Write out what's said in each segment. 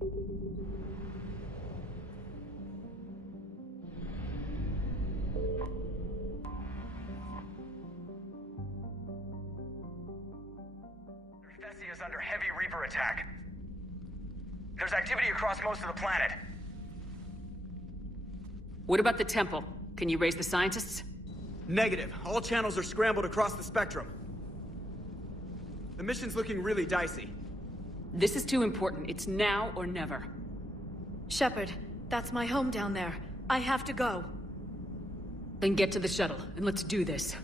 Thessia is under heavy Reaper attack. There's activity across most of the planet. What about the temple? Can you raise the scientists? Negative. All channels are scrambled across the spectrum. The mission's looking really dicey. This is too important. It's now or never. Shepard, that's my home down there. I have to go. Then get to the shuttle, and let's do this.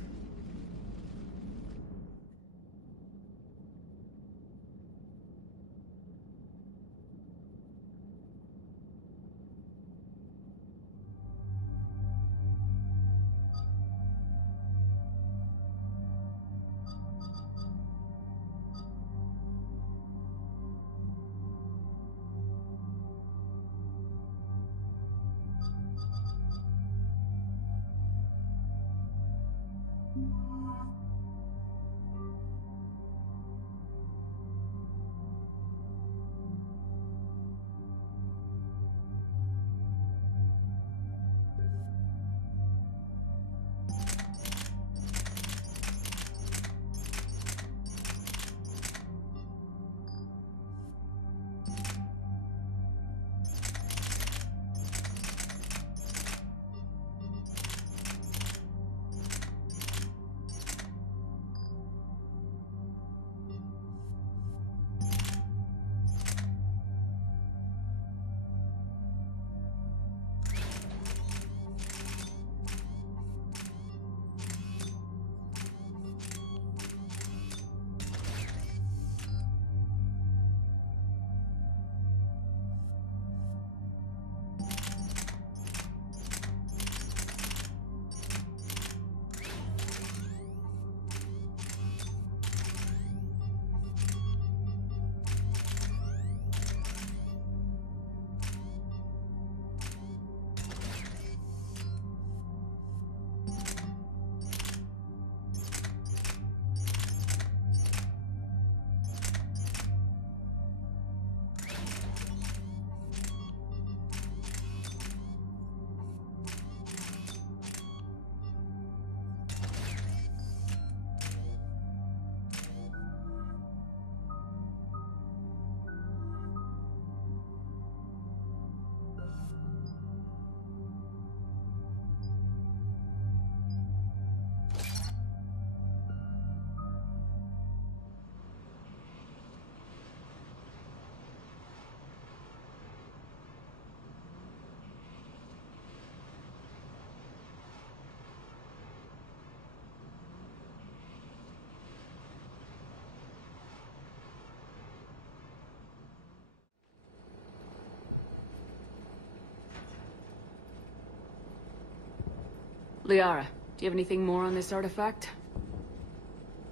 Liara, do you have anything more on this artifact?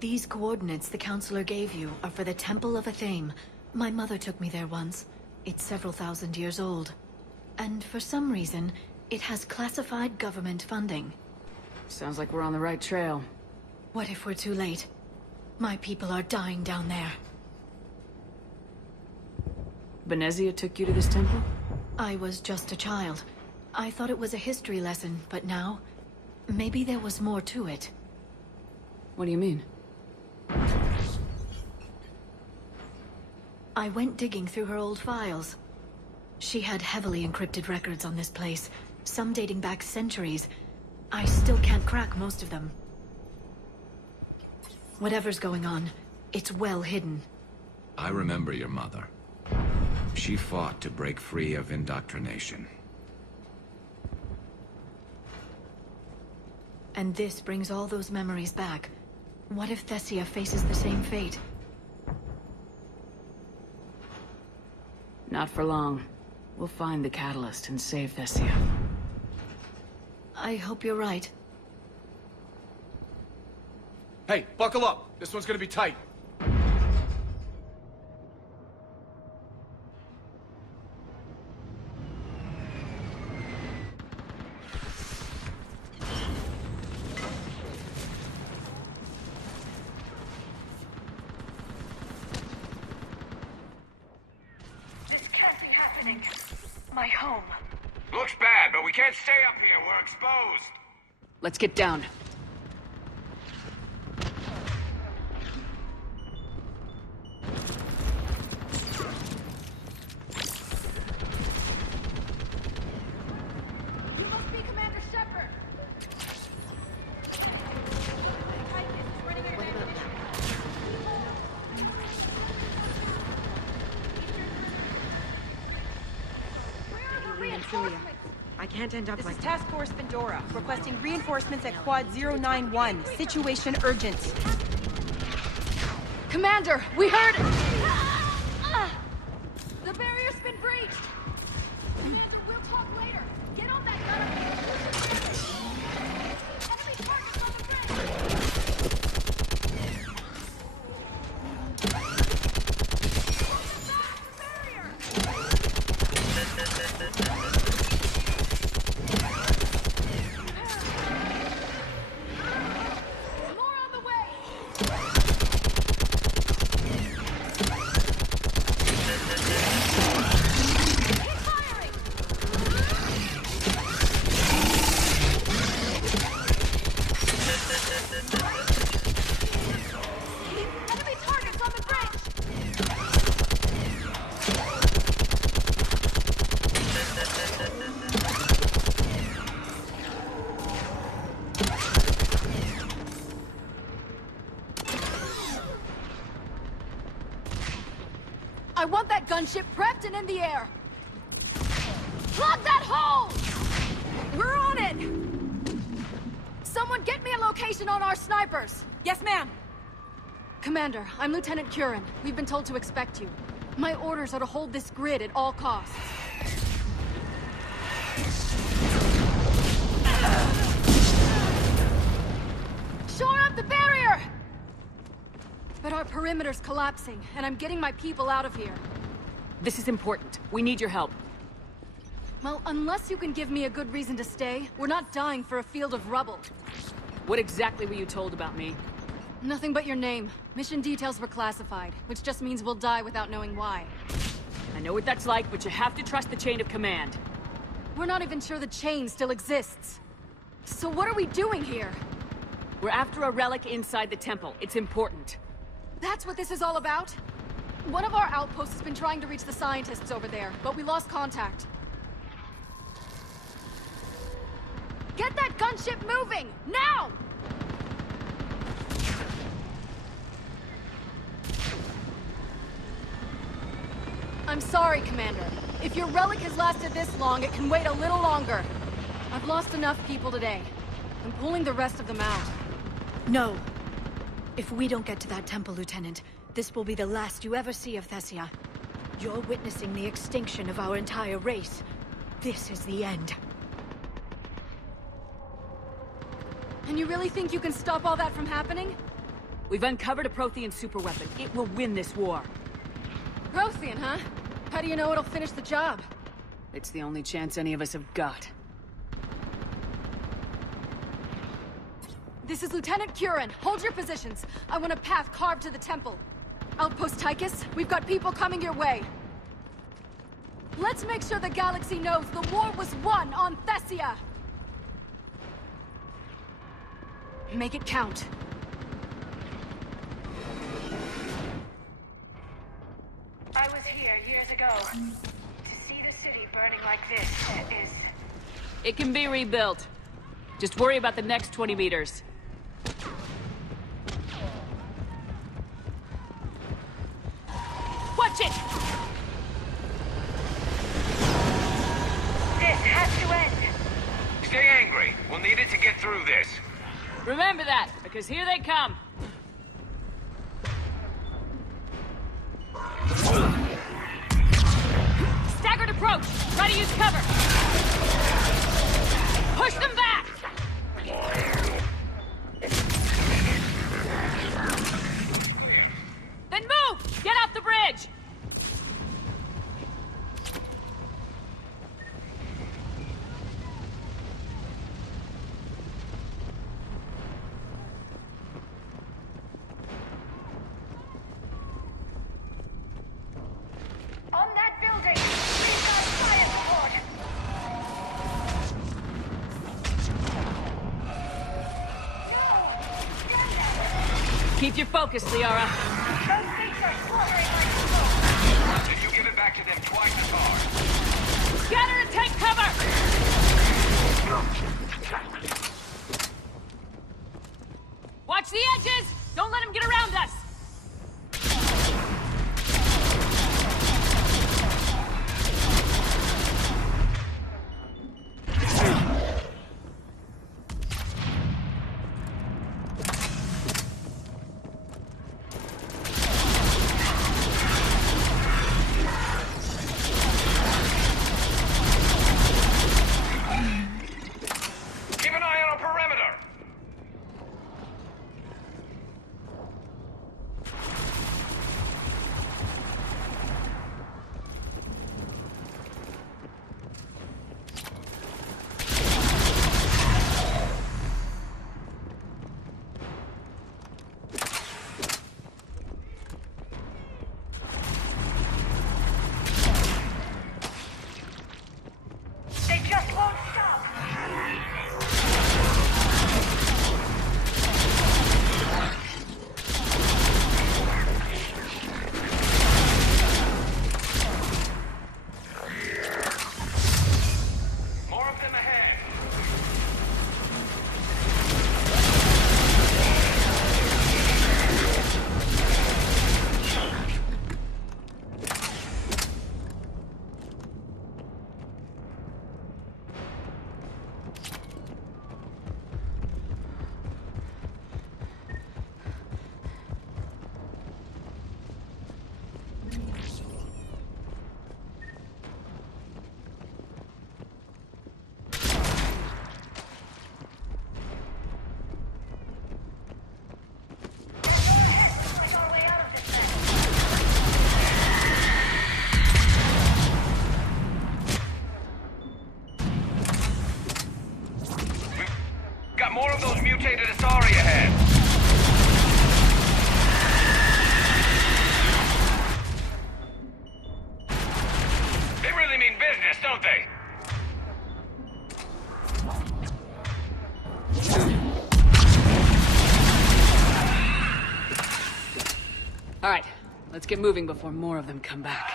These coordinates the Counselor gave you are for the Temple of Athame. My mother took me there once. It's several thousand years old. And for some reason, it has classified government funding. Sounds like we're on the right trail. What if we're too late? My people are dying down there. Benezia took you to this temple? I was just a child. I thought it was a history lesson, but now... maybe there was more to it. What do you mean? I went digging through her old files. She had heavily encrypted records on this place, some dating back centuries. I still can't crack most of them. Whatever's going on, it's well hidden. I remember your mother. She fought to break free of indoctrination. And this brings all those memories back. What if Thessia faces the same fate? Not for long. We'll find the catalyst and save Thessia. I hope you're right. Hey, buckle up. This one's gonna be tight. This can't be happening. happening? My home. Looks bad, but we can't stay up here. We're exposed. Let's get down. You must be Commander Shepard. I can't end up This like is Task Force Pandora, requesting reinforcements at Quad 091. Situation urgent. Commander, we heard... The barrier's been breached! We'll talk later. Get on that gunner! Enemy targets on the More on the way! Keep firing! Enemy targets on the bridge! I want that gunship prepped and in the air! Plug that hole! We're on it! Someone get me a location on our snipers! Yes, ma'am. Commander, I'm Lieutenant Curran. We've been told to expect you. My orders are to hold this grid at all costs. Shore up the barrier! But our perimeter's collapsing, and I'm getting my people out of here. This is important. We need your help. Well, unless you can give me a good reason to stay, we're not dying for a field of rubble. What exactly were you told about me? Nothing but your name. Mission details were classified, which just means we'll die without knowing why. I know what that's like, but you have to trust the chain of command. We're not even sure the chain still exists. So what are we doing here? We're after a relic inside the temple. It's important. That's what this is all about? One of our outposts has been trying to reach the scientists over there, but we lost contact. Get that gunship moving! Now! I'm sorry, Commander. If your relic has lasted this long, it can wait a little longer. I've lost enough people today. I'm pulling the rest of them out. No. If we don't get to that temple, Lieutenant, this will be the last you ever see of Thessia. You're witnessing the extinction of our entire race. This is the end. And you really think you can stop all that from happening? We've uncovered a Prothean superweapon. It will win this war. Prothean, huh? How do you know it'll finish the job? It's the only chance any of us have got. This is Lieutenant Curran. Hold your positions. I want a path carved to the temple. Outpost Tychus, we've got people coming your way. Let's make sure the galaxy knows the war was won on Thessia! Make it count. I was here years ago. To see the city burning like this is... It can be rebuilt. Just worry about the next 20 meters. Watch it! This has to end! Stay angry. We'll need it to get through this. Remember that, because here they come. Staggered approach! Try to use cover! Push them back! Then move! Get off the bridge! On that building! We've got Keep your focus, Liara. If you give it back to them twice as hard. Scatter and take cover! Watch the edges! Don't let him get around us! Keep an eye on a perimeter! They just won't stop! More of them ahead! Got more of those mutated Asari ahead. They really mean business, don't they? All right, let's get moving before more of them come back.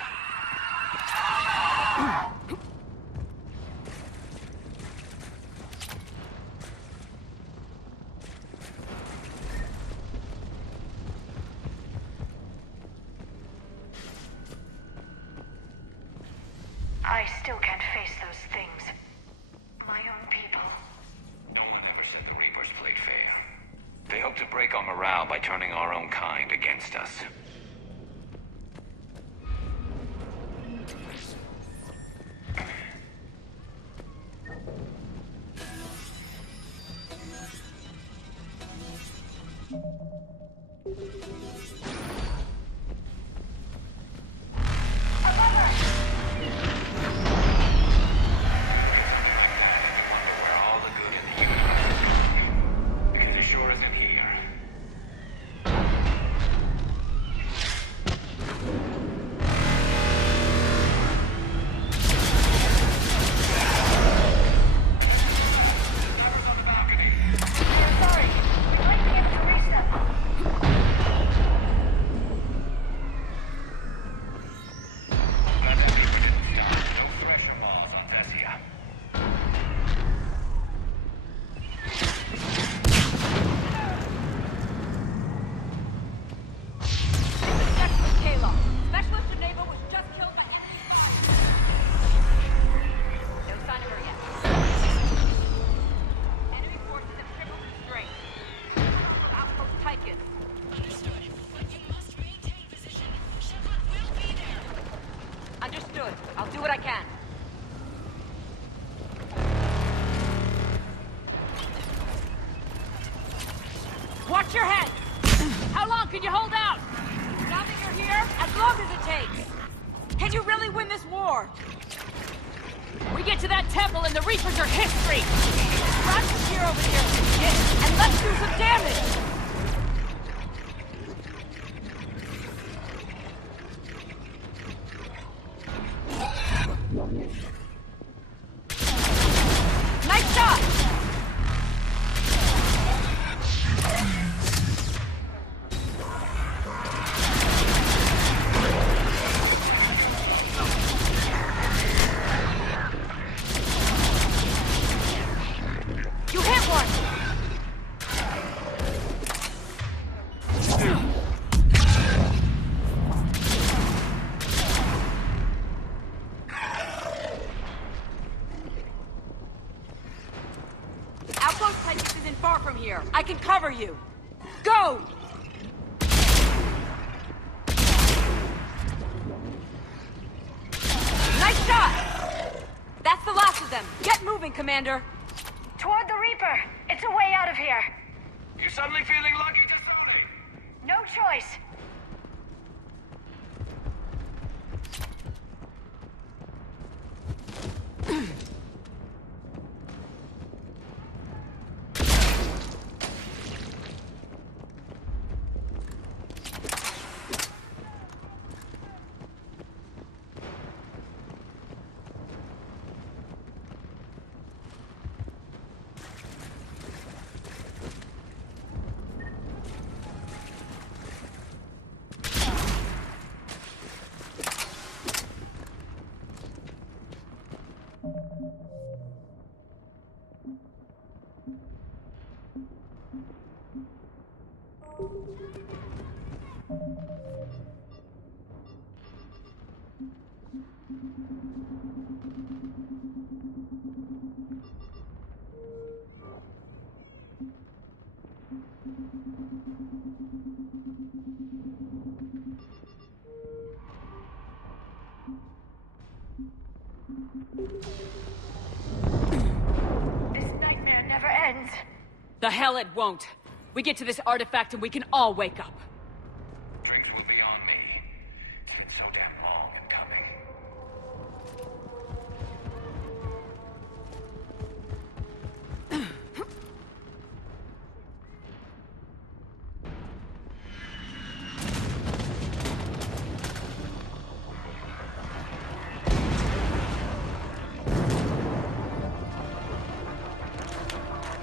I still can't face those things. My own people. No one ever said the Reapers played fair. They hope to break our morale by turning our own kind against us. Where all the good in the universe is, because it sure isn't here. Sorry, we might be able to reach them. Glad the Reaper didn't stop. No pressure balls on Thessia. Next was Kayla. Specialist Geneva was just killed by... No sign of her yet. Enemy forces have tripled in strength. From outpost Tychus. Understood. But you must maintain position. Shepard will be there. Understood. I'll do what I can. Watch your head! How long can you hold out? Now that you're here, as long as it takes. Can you really win this war? We get to that temple and the Reapers are history! Run from here over here, and let's do some damage! Nice shot! here. I can cover you. Go! Nice shot! That's the last of them. Get moving, Commander. Toward the Reaper. It's a way out of here. You suddenly feeling lucky, Tassoni? No choice. This nightmare never ends. The hell it won't. We get to this artifact and we can all wake up. Drinks will be on me. It's been so damn long in coming.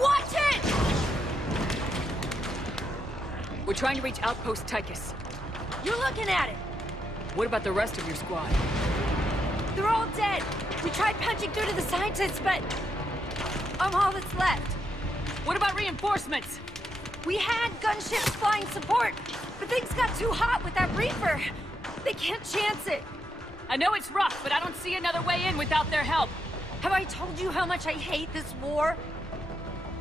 Watch it! We're trying to reach Outpost Tychus. You're looking at it. What about the rest of your squad? They're all dead. We tried punching through to the scientists, but I'm all that's left. What about reinforcements? We had gunships flying support, but things got too hot with that Reaper. They can't chance it. I know it's rough, but I don't see another way in without their help. Have I told you how much I hate this war?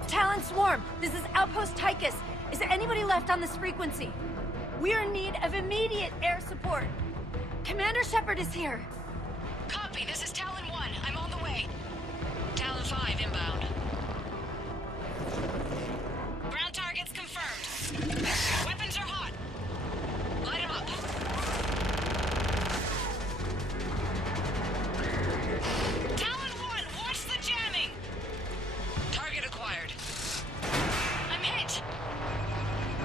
Talon Swarm, this is Outpost Tychus. Is there anybody left on this frequency? We are in need of immediate air support. Commander Shepard is here. Copy, this is Talon 1. I'm on the way. Talon 5 inbound. Ground targets confirmed. Weapons are hot. Light them up. Talon 1, watch the jamming! Target acquired. I'm hit!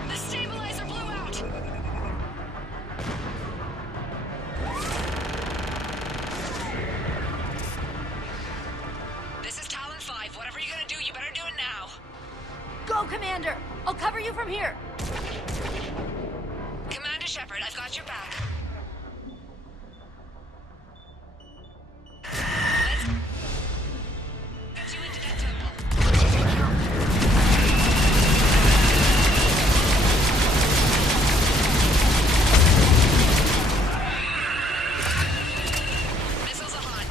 The stabilizer blew out! This is Talon 5. Whatever you're gonna do, you better do it now. Go, Commander! I'll cover you from here. Commander Shepard, I've got your back. Let's get you into that temple. Missiles are hot.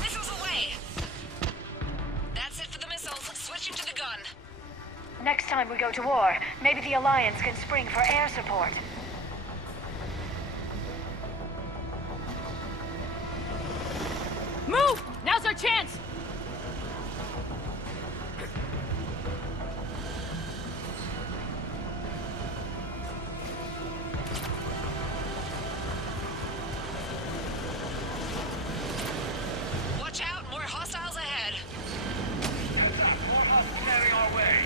Missiles away. That's it for the missiles. Switching to the gun. Next time we go to war, maybe the Alliance can spring for air support. Move! Now's our chance! Watch out, more hostiles ahead. More hustle carrying our way.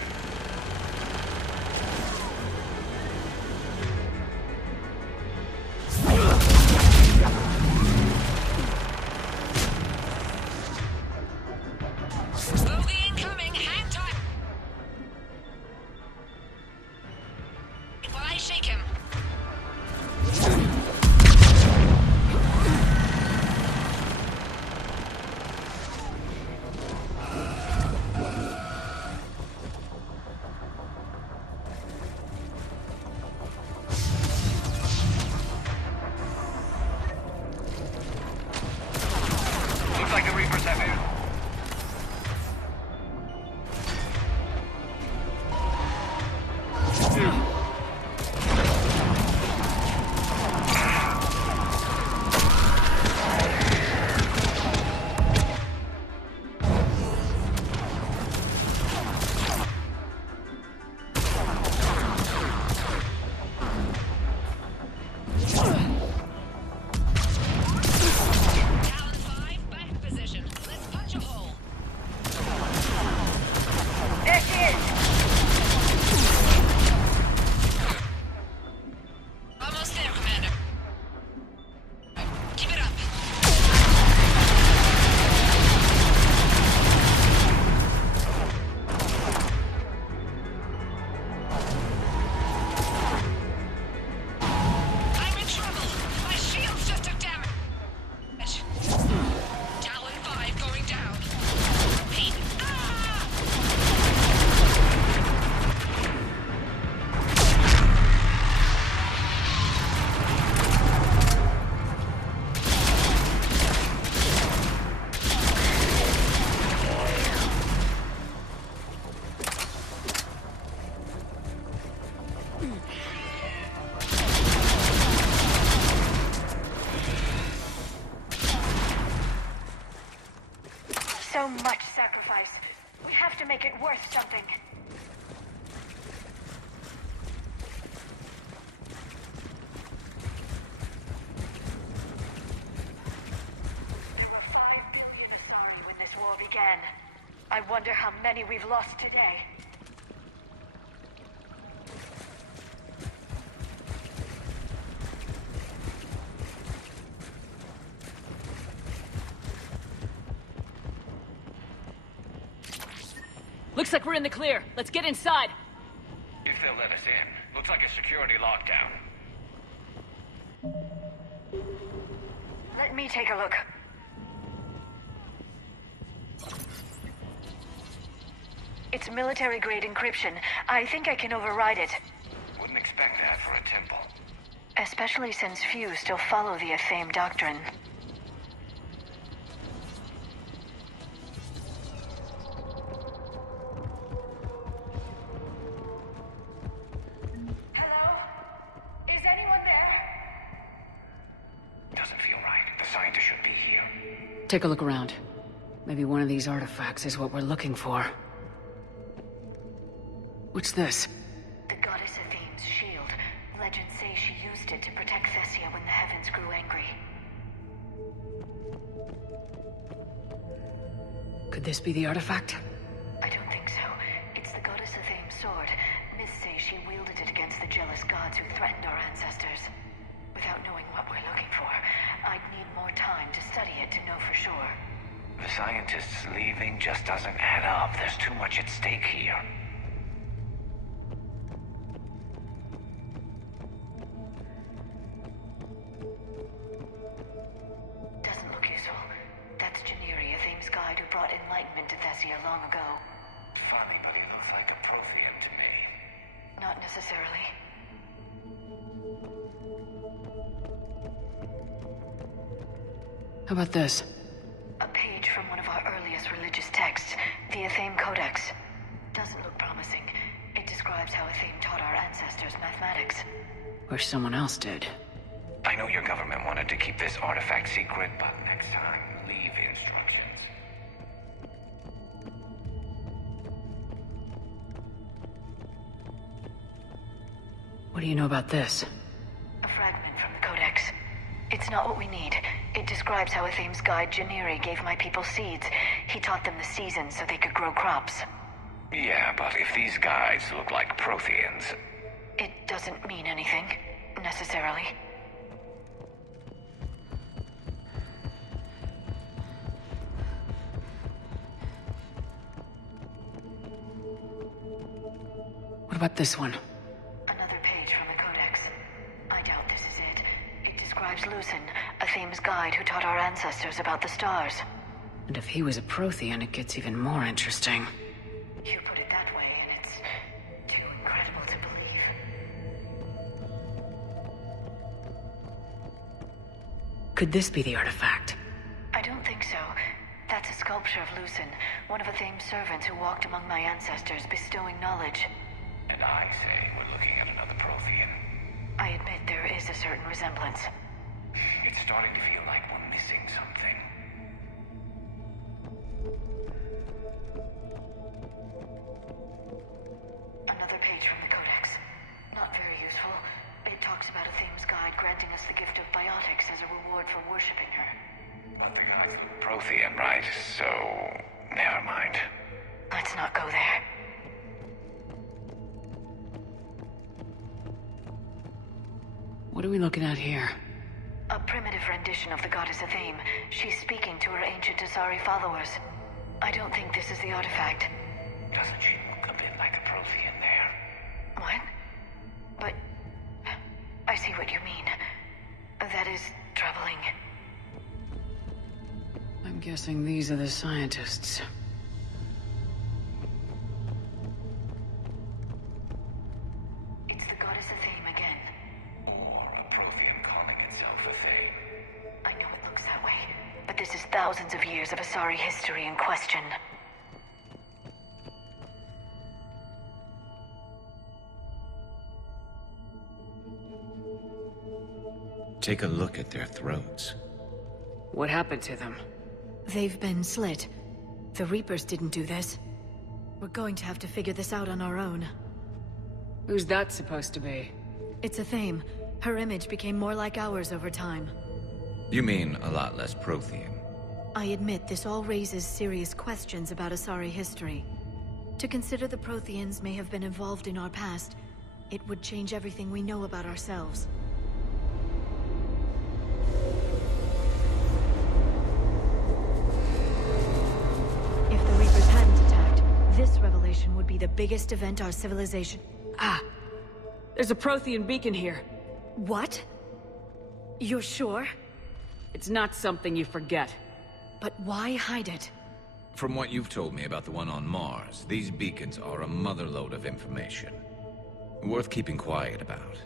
so much sacrifice. We have to make it worth something. There were 5 million Asari when this war began. I wonder how many we've lost today. Looks like we're in the clear. Let's get inside. If they'll let us in. Looks like a security lockdown. Let me take a look. It's military-grade encryption. I think I can override it. Wouldn't expect that for a temple. Especially since few still follow the Athame doctrine. Hello? Is anyone there? Doesn't feel right. The scientist should be here. Take a look around. Maybe one of these artifacts is what we're looking for. What's this? The goddess Athame's shield. Legends say she used it to protect Thessia when the heavens grew angry. Could this be the artifact? I don't think so. It's the goddess Athame's sword. Myths say she wielded it against the jealous gods who threatened our ancestors. Without knowing what we're looking for, I'd need more time to study it to know for sure. The scientist's leaving just doesn't add up. There's too much at stake here. Doesn't look useful. That's Janiri, Athame's guide who brought enlightenment to Thessia long ago. Funny, but he looks like a Prothean to me. Not necessarily. How about this? A page from one of our earliest religious texts, the Athame Codex. Doesn't look promising. It describes how Athame taught our ancestors mathematics. Or someone else did. I know your government wanted to keep this artifact secret, but next time, leave instructions. What do you know about this? A fragment from the Codex. It's not what we need. It describes how Athame's guide Janiri gave my people seeds. He taught them the seasons so they could grow crops. Yeah, but if these guides look like Protheans... It doesn't mean anything, necessarily. What about this one? Another page from the Codex. I doubt this is it. It describes Lucen, Athame's guide who taught our ancestors about the stars. And if he was a Prothean, it gets even more interesting. You put it that way, and it's too incredible to believe. Could this be the artifact? I don't think so. That's a sculpture of Lucen, one of Athame's servants who walked among my ancestors, bestowing knowledge. And I say we're looking at another Prothean. I admit there is a certain resemblance. It's starting to feel like we're missing something. Another page from the Codex. Not very useful. It talks about Athame's guide granting us the gift of biotics as a reward for worshipping her. But the guides look Prothean, right? So... never mind. Let's not go there. What are we looking at here? A primitive rendition of the goddess Athame. She's speaking to her ancient Asari followers. I don't think this is the artifact. Doesn't she look a bit like a Prothean there? What? But... I see what you mean. That is troubling. I'm guessing these are the scientists. It's the goddess Athame again. Or a Prothean calling itself Athame. I know it looks that way, but this is thousands of years of Asari history in question. Take a look at their throats. What happened to them? They've been slit. The Reapers didn't do this. We're going to have to figure this out on our own. Who's that supposed to be? It's a Thame. Her image became more like ours over time. You mean a lot less Prothean? I admit this all raises serious questions about Asari history. To consider the Protheans may have been involved in our past, it would change everything we know about ourselves. If the Reapers hadn't attacked, this revelation would be the biggest event our civilization... Ah! There's a Prothean beacon here. What? You're sure? It's not something you forget. But why hide it? From what you've told me about the one on Mars, these beacons are a motherlode of information. Worth keeping quiet about.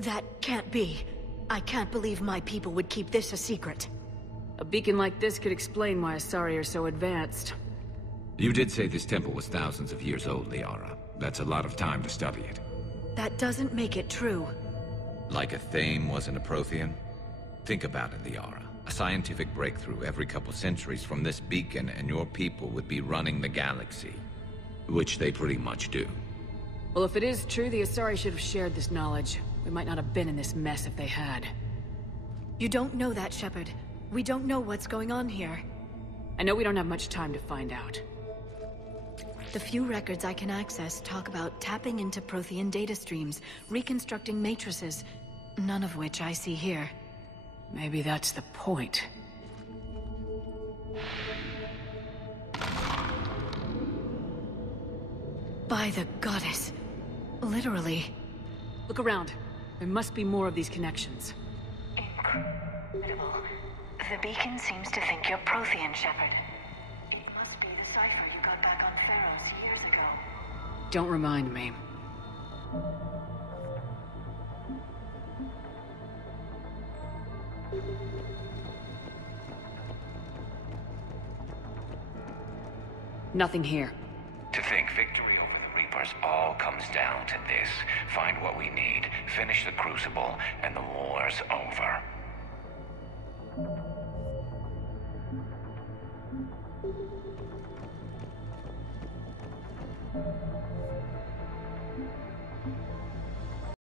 That can't be. I can't believe my people would keep this a secret. A beacon like this could explain why Asari are so advanced. You did say this temple was thousands of years old, Liara. That's a lot of time to study it. That doesn't make it true. Like a Thame wasn't a Prothean? Think about it, Liara. A scientific breakthrough every couple centuries from this beacon and your people would be running the galaxy. Which they pretty much do. Well, if it is true, the Asari should have shared this knowledge. We might not have been in this mess if they had. You don't know that, Shepard. We don't know what's going on here. I know we don't have much time to find out. The few records I can access talk about tapping into Prothean data streams, reconstructing matrices, none of which I see here. Maybe that's the point. By the goddess. Literally. Look around. There must be more of these connections. Incredible. The beacon seems to think you're Prothean, Shepard. It must be the cipher you got back on Theros years ago. Don't remind me. Nothing here. To think victory over the Reapers all comes down to this. Find what we need, finish the Crucible, and the war's over.